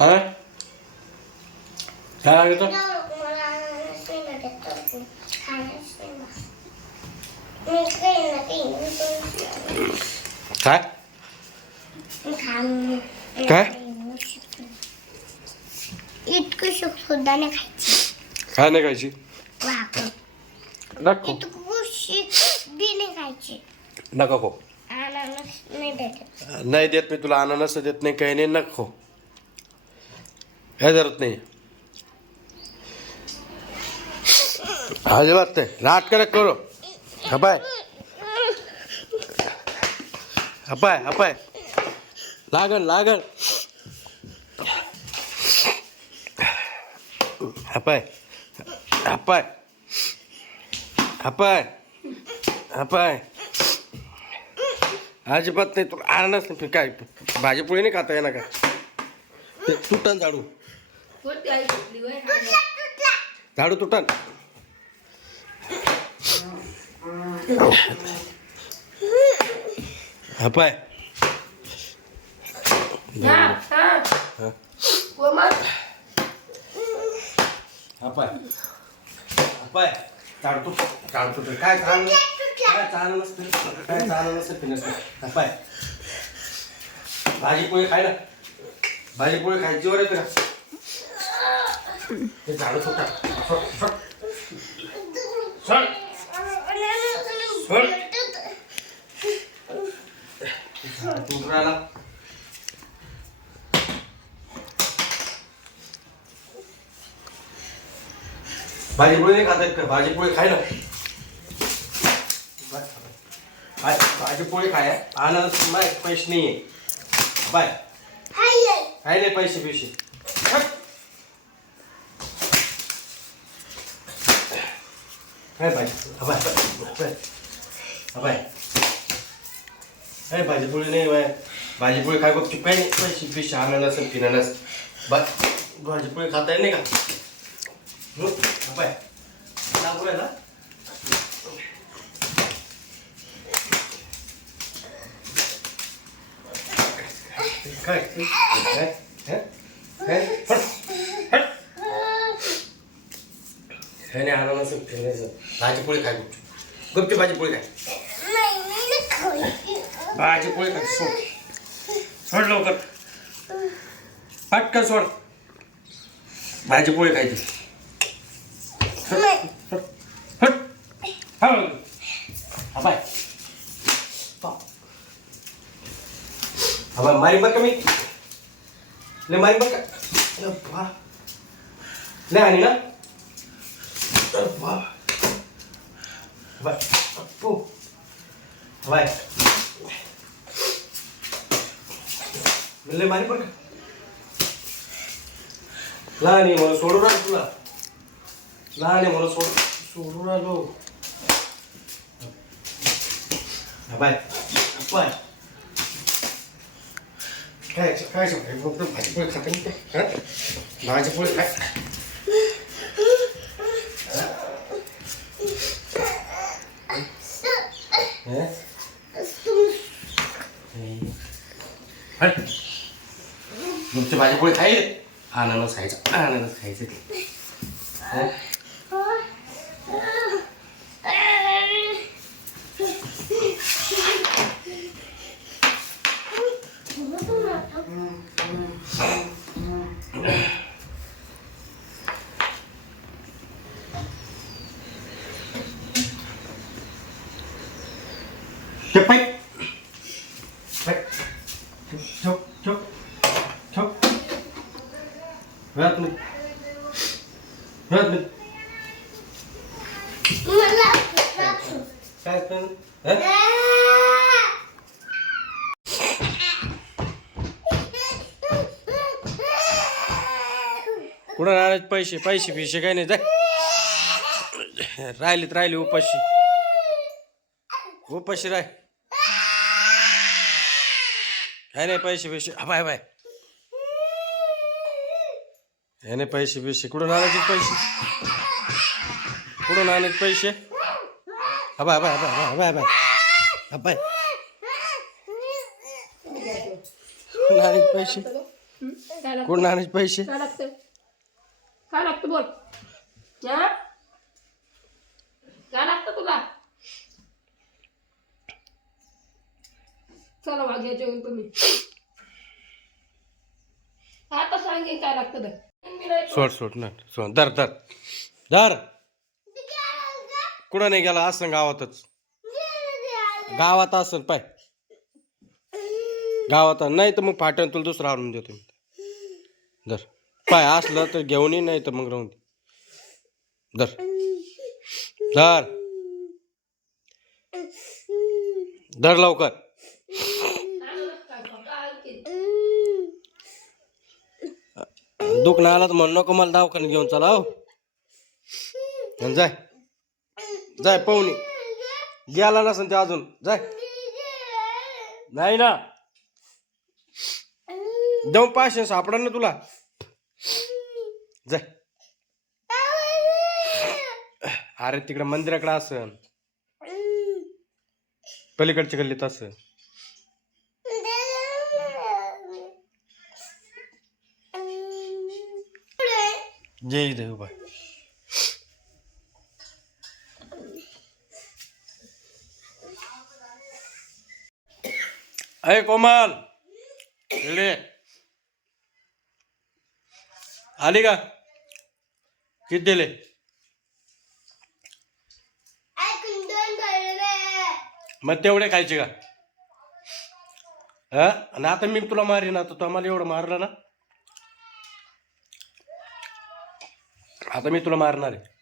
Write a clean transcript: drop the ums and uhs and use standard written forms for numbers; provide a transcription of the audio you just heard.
हा काय लागतं काय काय इतकं सुद्धा नाही खायची. काय नाही खायची भाकर नको इतकं बी नाही खायची. नका खो अनानस नाही भेटत. नाही देत मी तुला अननस देत नाही काही नाही नको काय जरूरत नाही अजिबात नाही नाटक नका करू हपाय हपाय हपाय लागल लागल हपाय हपाय हपाय हपाय अजिबात नाही तुला अननस नाही काय भाजीपोळी नाही खाता येणार का ते तुटन झाडू झाडू तुटन हपाय हपाय हपाय झाडू तुट काय चाललं काय चाललं नसतं काय चाललं नसतं फिनसतं हपाय भाजीपोळी खाय ना भाजीपोळी खायची वर येते का ते झाडू सुटा तुटराला भाजीपोळी नाही खाता येत का भाजीपोळी खाय ना भाजीपोळी खाय अनानस माय पैसे नाही आहे बाय काय नाही पैसे पैसे काय पाहिजे बाय काय भाजीपोळी नाही बाय भाजीपोळी काय बघ काय नाही पैसे पैसे अनानस फिनानस बाय भाजीपोळी खाता येईल नाही का बाय लागू आहे ना काय काय काय नाही अनानस फिनानस भाजीपोळी काय गपची भाजीपोळी काय भाजीपोळी काय सोड लवकर पटकन सोड भाजीपोळी खायची बाय मारी बघ का मी ले मारी बघ का ले आणि ना बाय बाय ले मारी बघ लहान आहे मला सोडून राहिलो तुला लहान आहे मला सोडून राहिलो बाय बाय काय काय फक्त भाजीपोळी खाते मी ते भाजीपोळी काय तुमची भाजीपोळी खाईल अनानस खायचं ते कुठं राहिले पैसे पैसे काही नाही जाय राहिले उपाशी राय काय नाही पैसे बाय बाय हे नाही पैसे कुठून आणायचे पैसे बाय पैसे काय लागतं कोण आणायचे पैसे? काय लागतं काय लागतं बोल हा काय लागतं तुला चला वाघ्या जेवण तुम्ही आता सांगेन काय लागतं तर मी नाही सोड सोड ना सोड धर धर धर. कुठं नाही गेला असं गावातच गावात असं पाय गावात नाही तर मग फाट्यान तुला दुसरा आणून देतो मी. धर पाय असलं तर घेऊन ये नाही तर मग राहून दे. धर धर धर लवकर. दुख नाही आला तर म्हणू नको मला दवाखान्यात घेऊन चला हो. आणि जाय जाय पाहुणे गेला नसेल ते अजून जाय. नाही ना देऊन पाचशे सापडा ना तुला. जाय अरे तिकडे मंदिराकडे असन पलीकडच्या गल्लीत असन. जय देव बाय. अय कोमल इकडे आली का? किती दिले? मग तेवढे खायचे का? हा आणि आता मी तुला मारीन. आता तू आम्हाला एवढं मारलं ना आता मी तुला मारणार आहे.